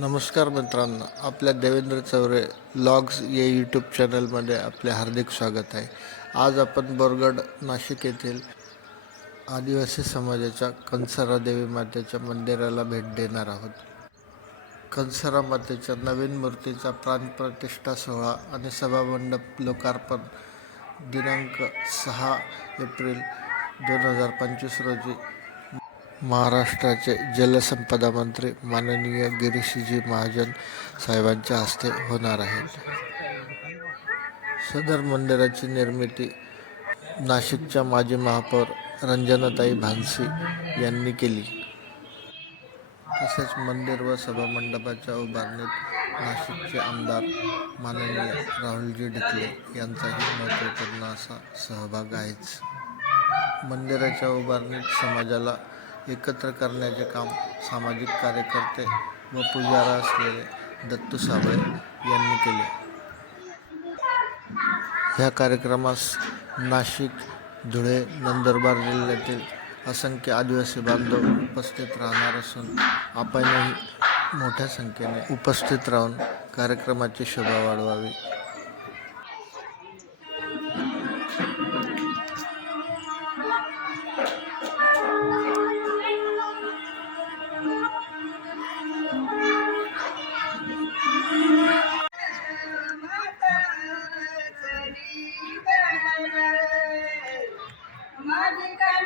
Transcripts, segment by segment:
नमस्कार मित्रांनो आपल्या देवेंद्र चौरे लॉग्स या यूट्यूब चॅनलमध्ये आपले हार्दिक स्वागत आहे. आज आपण बोरगड नाशिक येथील आदिवासी समाजाच्या कंसारा देवी मातेच्या मंदिराला भेट देणार आहोत. कंसारा मातेच्या नवीन मूर्तीचा प्राणप्रतिष्ठा सोहळा आणि सभामंडप लोकार्पण दिनांक सहा एप्रिल दोन हजार पंचवीस रोजी महाराष्ट्राचे जलसंपदा मंत्री माननीय गिरीशजी महाजन साहेबांच्या हस्ते होणार आहेत सदर मंदिराची निर्मिती नाशिकच्या माजी महापौर रंजनाताई भानसी यांनी केली. तसेच मंदिर व सभामंडपाच्या उभारणीत नाशिकचे आमदार माननीय राहुलजी ढिकले यांचाही महत्त्वपूर्ण असा सहभाग आहेच. मंदिराच्या उभारणीत समाजाला एकत्र करण्याचे काम सामाजिक कार्यकर्ते व पुजारा असलेले दत्तू साबळे यांनी केले. ह्या कार्यक्रमास नाशिक धुळे नंदुरबार जिल्ह्यातील असंख्य आदिवासी बांधव उपस्थित राहणार असून आपणही मोठ्या संख्येने उपस्थित राहून कार्यक्रमाची शोभा वाढवावी. Magic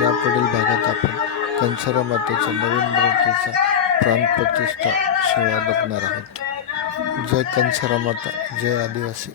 यापुढील भागात आपण कंसारा मातेच्या नवीन मूर्तीचा प्राणप्रतिष्ठा सोहळा बघणार आहोत. जय कंसारा माता जय आदिवासी.